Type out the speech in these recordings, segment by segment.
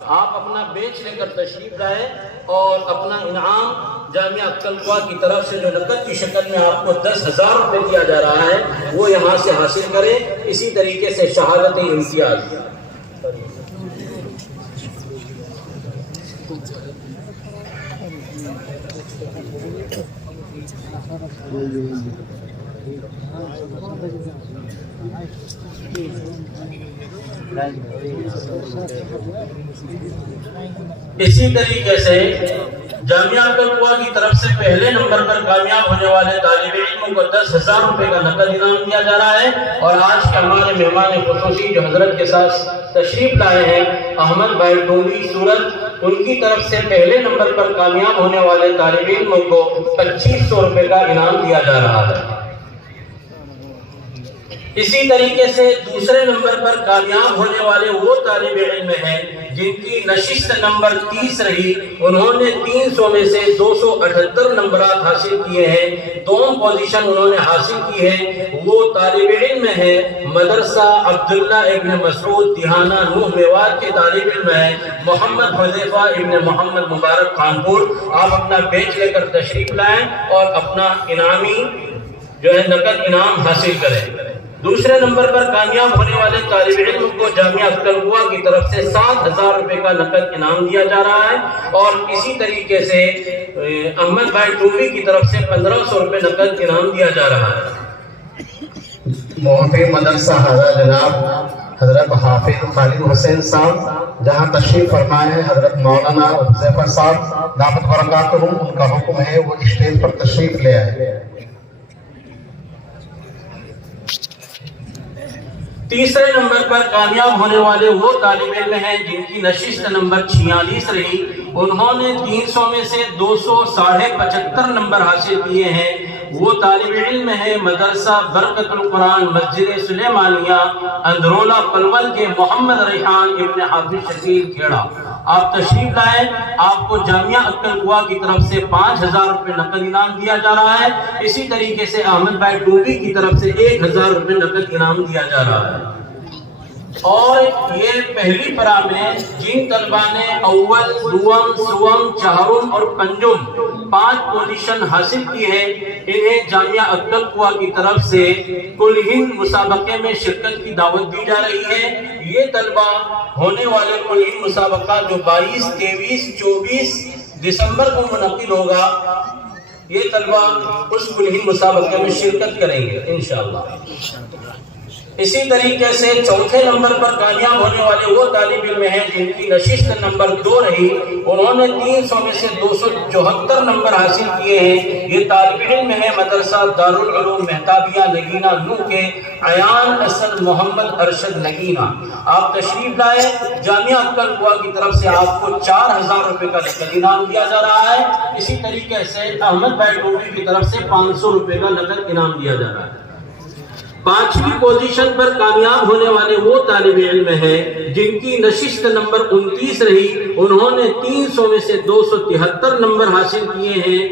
آپ اپنا بیچ لے کر تشریف لائیں اور اپنا انعام جامعہ التقویٰ کی طرف سے جو نقد کی شکل میں آپ کو 10,000 روپے دیا جا رہا ہے وہ یہاں سے حاصل کریں۔ اسی طریقے سے شہادت امتیاز، اسی طریقے سے جامعہ التقویٰ کی طرف سے پہلے نمبر پر کامیاب ہونے والے طالب علموں کو 10,000 روپے کا نقد انعام دیا جا رہا ہے۔ اور آج کے ہمارے مہمان خصوصی جو حضرت کے ساتھ تشریف لائے ہیں احمد بھائی ٹولی سورت، ان کی طرف سے پہلے نمبر پر کامیاب ہونے والے طالب علموں کو 2500 روپے کا انعام دیا جا رہا ہے۔ اسی طریقے سے دوسرے نمبر پر کامیاب ہونے والے وہ طالب علم ہیں جن کی نشست نمبر 30 رہی، انہوں نے 300 میں سے 278 نمبرات حاصل کیے ہیں، دوم پوزیشن انہوں نے حاصل کی ہے۔ وہ طالب علم ہیں مدرسہ عبداللہ ابن مسعود دہانہ نوح میوات کے طالب علم ہیں محمد حذیفہ ابن محمد مبارک خانپور۔ آپ اپنا بیچ لے کر تشریف لائیں اور اپنا انعامی جو ہے نقد انعام حاصل کریں۔ دوسرے نمبر پر کامیاب ہونے والے طالب علم کو جامعہ التقویٰ کی طرف سے 7,000 روپے کا نقد انعام دیا جا رہا ہے، اور اسی طریقے سے احمد بھائی ٹولی کی طرف سے 1,500 روپے نقد انعام دیا جا رہا ہے۔ محافظ مدرسہ حضرت جناب حضرت حافظ خالد حسین صاحب جہاں تشریف فرمائے ہیں حضرت مولانا حذیفہ صاحب دعوت برکاتہم، ان کا حکم ہے وہ اسٹیج پر تشریف لے آئے۔ تیسرے نمبر پر کامیاب ہونے والے وہ طالب علم ہیں جن کی نشست نمبر 46 رہی، انہوں نے 300 میں سے 275 نمبر حاصل کیے ہیں۔ وہ طالب علم ہے مدرسہ برکت القرآن مسجد سلیمانیہ اندرولہ پلول کے محمد ریحان ابن حافظ شکیل کھیڑا۔ آپ تشریف لائیں، آپ کو جامعہ التقویٰ کی طرف سے 5,000 روپے نقد انعام دیا جا رہا ہے۔ اسی طریقے سے احمد بھائی ٹولی کی طرف سے 1,000 روپے نقد انعام دیا جا رہا ہے۔ اور یہ پہلی پرا میں جن طلبہ نے اول، دوم، سوم، چہارم اور پنجم 5 پوزیشن حاصل کی ہے، انہیں جامعہ التقویٰ کی طرف سے کل ہند مسابقے میں شرکت کی دعوت دی جا رہی ہے۔ یہ طلبہ ہونے والے کل ہند مسابقہ جو 22، 23، 24 دسمبر کو منعقد ہوگا، یہ طلبہ اس کل ہند مسابقے میں شرکت کریں گے انشاءاللہ۔ اسی طریقے سے چوتھے نمبر پر کامیاب ہونے والے وہ طالب علم ہیں جن کی نشست نمبر 2 رہی، انہوں نے 300 میں سے 274 نمبر حاصل کیے ہیں۔ یہ طالب علم ہیں مدرسہ دارالعلوم مہتابیہ نگینہ نوح کے عیان اسد محمد ارشد نگینہ۔ آپ تشریف لائے، جامعہ التقویٰ کی طرف سے آپ کو 4,000 روپے کا نقد انعام دیا جا رہا ہے۔ اسی طریقے سے احمد بھائی ٹولی کی طرف سے 500 روپے کا نقد انعام دیا جا رہا ہے۔ 5ویں پوزیشن پر کامیاب ہونے والے وہ طالب علم ہیں جن کی نشست نمبر 29 رہی، انہوں نے 300 میں سے 273 نمبر حاصل کیے ہیں۔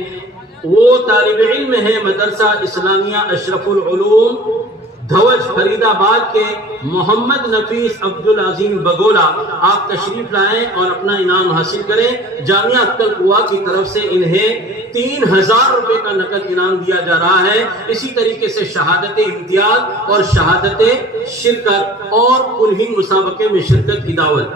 وہ طالب علم ہیں مدرسہ اسلامیہ اشرف العلوم دھوج فرید آباد کے محمد نفیس عبدالعظیم بگولا۔ آپ تشریف لائیں اور اپنا انعام حاصل کریں۔ جامعہ التقویٰ کی طرف سے انہیں 3,000 روپے کا نقد انعام دیا جا رہا ہے۔ اسی طریقے سے شہادت امتیاز اور شہادت شرکت اور کل ہند مسابقے میں شرکت کی دعوت،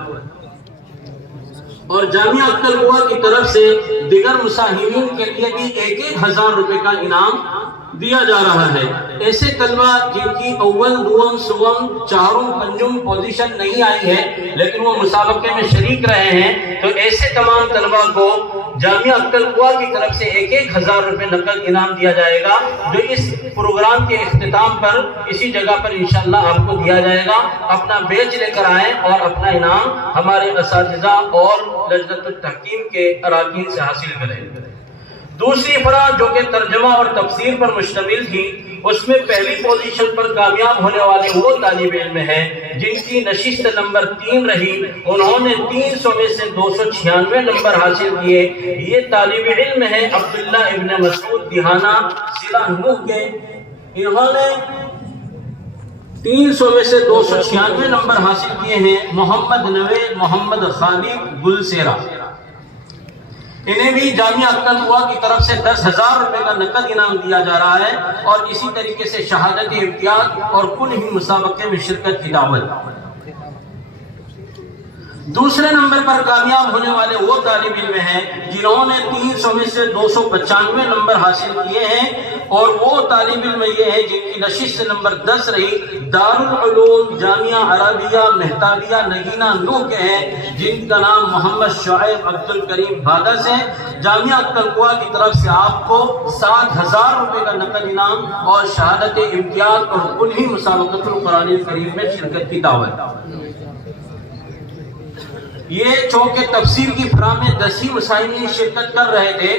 اور جامعہ التقویٰ کی طرف سے دیگر مساہمین کے لیے بھی 1,000 روپے کا انعام دیا جا رہا ہے۔ ایسے طلبہ جن کی اول، دوم، سوم، چہارم، پنجم پوزیشن نہیں آئی ہے لیکن وہ مسابقے میں شریک رہے ہیں، تو ایسے تمام طلبہ کو جامعہ التقویٰ کی طرف سے 1,000 روپے نقد انعام دیا جائے گا، جو اس پروگرام کے اختتام پر اسی جگہ پر انشاءاللہ آپ کو دیا جائے گا۔ اپنا بیچ لے کر آئیں اور اپنا انعام ہمارے اساتذہ اور لجنۃ التحکیم کے اراکین سے حاصل کریں۔ دوسری فرا جو کہ ترجمہ اور تفسیر پر مشتمل تھی، اس میں پہلی پوزیشن پر کامیاب ہونے والے وہ طالب علم ہیں جن کی نشست نمبر 3 رہی، انہوں نے 300 میں سے 296 نمبر حاصل کیے۔ یہ طالب علم ہیں عبداللہ ابن مسعود دہانہ ضلع نوح کے، انہوں نے 300 में से 296 नंबर हासिल किए हैं मोहम्मद नवेद मोहम्मद खालिद गुलसेरा। इन्हें भी जामिया अक्कल कुआ की तरफ से 10,000 रुपए का नकद इनाम दिया जा रहा है और इसी तरीके से शहादत इम्तियाज और कुल ही मुसाबके में शिरकत की दावत। दूसरे नंबर पर कामयाब होने वाले वो तालिब इल्म हैं जिन्होंने 300 में से 295 नंबर हासिल किए हैं और वो तालिब इल्म ये है जिनकी नशिस्त नंबर 10 रही दारुल उलूम जामिया अरबिया मेहताबिया नगीना नूह के हैं, जिनका नाम मोहम्मद शुएब अब्दुल करीम बादस है। जामिया अक्कल कुआ की तरफ से आपको 7,000 रुपए का नकद इनाम और शहादत इम्तियाज और कुल ही मुसाबक़तुल कुरान करीम में शिरकत की दावत। ये चौके तफसीर की फराह में 10 ही मुसाहिमीन शिरकत कर रहे थे,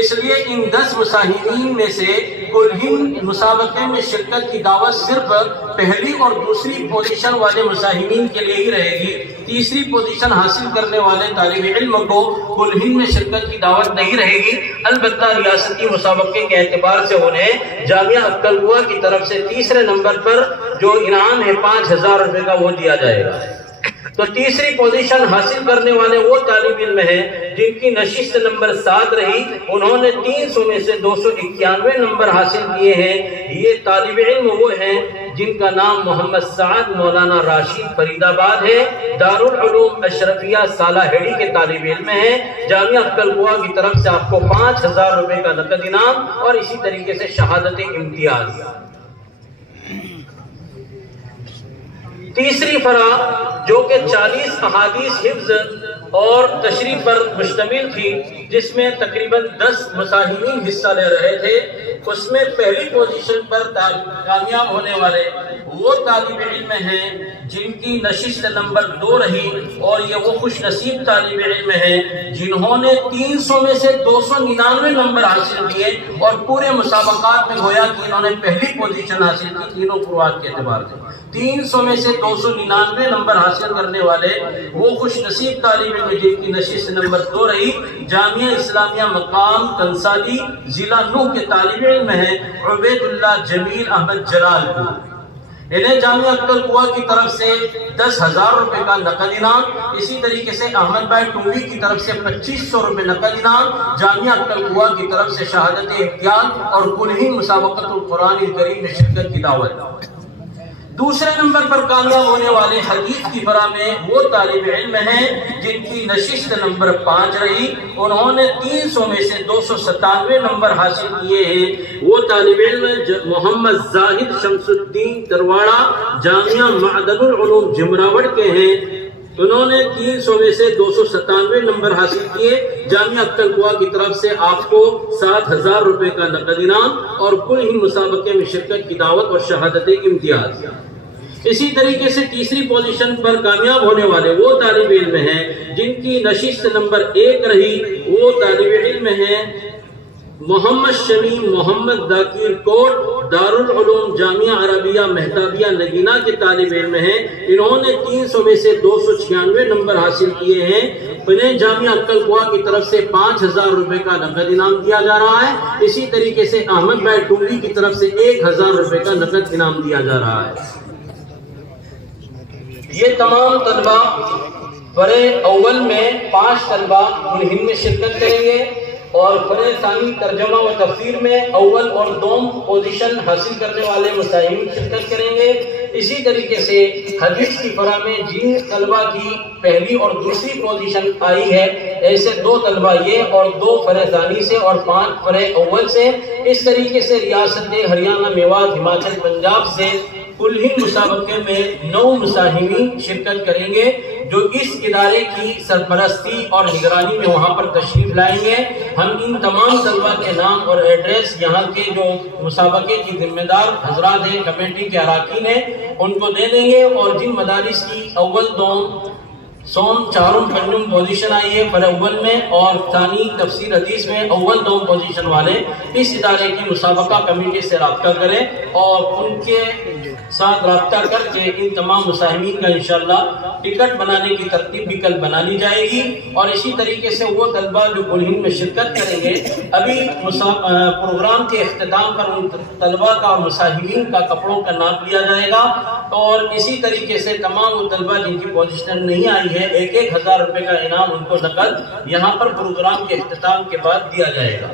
इसलिए इन 10 मुसाहिमीन में से कुल ही मुसाबके में शिरकत की दावत सिर्फ पहली और दूसरी पोजीशन वाले मुसाहिमीन के लिए ही रहेगी। तीसरी पोजीशन हासिल करने वाले तालिब इल्म को कुल ही में शिरकत की दावत नहीं रहेगी। अलबत्ता रियासती मुसाबके के एतबार से उन्हें जामिया अक्कल कुआ की तरफ से तीसरे नंबर पर जो इनाम है 5,000 रुपए का वो दिया जाएगा। तो तीसरी पोजीशन हासिल करने वाले वो तालिब इल्म हैं जिनकी नशिस्त नंबर 7 रही, उन्होंने 300 में से 291 नंबर हासिल किए हैं। ये तालिब इल्म वो हैं जिनका नाम मोहम्मद साद मौलाना राशिद फरीदाबाद है, दारुल उलूम अशरफिया सालाहेड़ी के तालिब इल्म हैं। जामिया अक्कल कुआ की तरफ से आपको 5,000 रुपए का नकद इनाम और इसी तरीके से शहादत इम्तियाज। तीसरी फरा जो कि 40 अहादीस हिफ्ज और तशरीह पर मुश्तमिल थी, जिसमें तकरीबन 10 मुसाहिमीन हिस्सा ले रहे थे, उसमें पहली पोजीशन पर कामयाब होने वाले वो तालिब इल्म हैं जिनकी नशिस्त नंबर 2 रही और ये वो खुश नसीब तालिब इल्म हैं जिन्होंने 300 में से 299 नंबर हासिल किए और पूरे मुसाबकात में गोया कि इन्होंने पहली पोजीशन हासिल की तीनों फुरुआत के एतबार से। 300 में से 299 नंबर हासिल करने वाले वो खुश नसीब तालिब इल्म जिनकी नशिस्त नंबर 2 रही जामिया इस्लामिया मकाम कंसाली जिला नूह के तालिब इल्म हैं उबैदुल्लाह जमील अहमद जलालपुर। इन्हें जामिया अक्कल कुआ की तरफ से 10,000 रुपए का नकद इनाम, इसी तरीके से अहमद भाई टूवी की तरफ से 2,500 रुपए नकद इनाम, जामिया अक्कल कुआ की तरफ से शहादत इम्तियाज और कुल ही मुसाबक़तुल कुरान करीम में शिरकत की दावत। दूसरे नंबर पर कामयाब होने वाले हदीस की फरा में वो तालिब इल्म हैं जिनकी नशिस्त नंबर 5 रही, उन्होंने 300 में से 297 नंबर हासिल किए हैं। वो तालिब इल्म मोहम्मद जाहिद शमसुद्दीन तरवाड़ा जामिया मअदनुल उलूम जिमरावड़ के हैं, उन्होंने 300 में से 297 नंबर हासिल किए। जामिया अक्कल कुआ की तरफ से आपको 7,000 रुपए का नकद इनाम और कुल ही मुसाबके में शिरकत की दावत और शहादत इम्तियाज। इसी तरीके से तीसरी पोजीशन पर कामयाब होने वाले वो तालिब इल्म हैं जिनकी नशिस्त नंबर 1 रही, वो तालिब इल्म हैं मोहम्मद शमीम मोहम्मद दाकिर कोट दारुल उलूम जामिया अरबिया मेहताबिया नगीना के तालिब इल्म हैं। इन्होंने 300 में से 296 नंबर हासिल किए हैं। इन्हें जामिया अक्कल कुआ की तरफ से 5,000 रुपए का नकद इनाम दिया जा रहा है। इसी तरीके से अहमद भाई टूवी की तरफ से 1,000 रुपए का नकद इनाम दिया जा रहा है। ये तमाम तलबा फरे अव्वल में 5 तलबा उन्हीं में शिरकत करेंगे और फरे सानी तर्जुमा व तफसीर में अव्वल और दोम पोजीशन हासिल करने वाले मुसाहिमीन शिरकत करेंगे। इसी तरीके से हदीस की फरा में जिन तलबा की पहली और दूसरी पोजीशन आई है, ऐसे 2 तलबा ये और 2 फरे सानी से और 5 फरे अव्वल से। इस तरीके से रियासत हरियाणा मेवात हिमाचल पंजाब से कुल ही मुसाबके में 9 मुसाहिमीन शिरकत करेंगे जो इस इदारे की सरपरस्ती और निगरानी में वहाँ पर तशरीफ लाएंगे। हम इन तमाम तलबा के नाम और एड्रेस यहाँ के जो मुसाबके की जिम्मेदार हजरात हैं, कमेटी के अराकीन हैं, उनको दे देंगे। और जिन मदारिस की अव्वल दोम सोम चारों पंजुम पोजीशन आई है फर अव्वल में और तानी तफसीर हदीस में अव्वल 2 पोजीशन वाले इस इदारे की मुसाबका कमेटी से रब्ता करें और उनके साथ रब्ता करके इन तमाम मुसाहिमीन का इंशाअल्लाह ٹکٹ بنانے کی ترتیب بھی کل بنا لی جائے گی، اور اسی طریقے سے وہ طلبہ جو کلہین میں شرکت کریں گے، ابھی پروگرام کے اختتام پر ان طلبہ کا اور مصاحبین کا کپڑوں کا ناپ لیا جائے گا، اور اسی طریقے سے تمام وہ طلبہ جن کی پوزیشن نہیں آئی ہے 1,000 روپے کا انعام ان کو نقد یہاں پر پروگرام کے اختتام کے بعد دیا جائے گا۔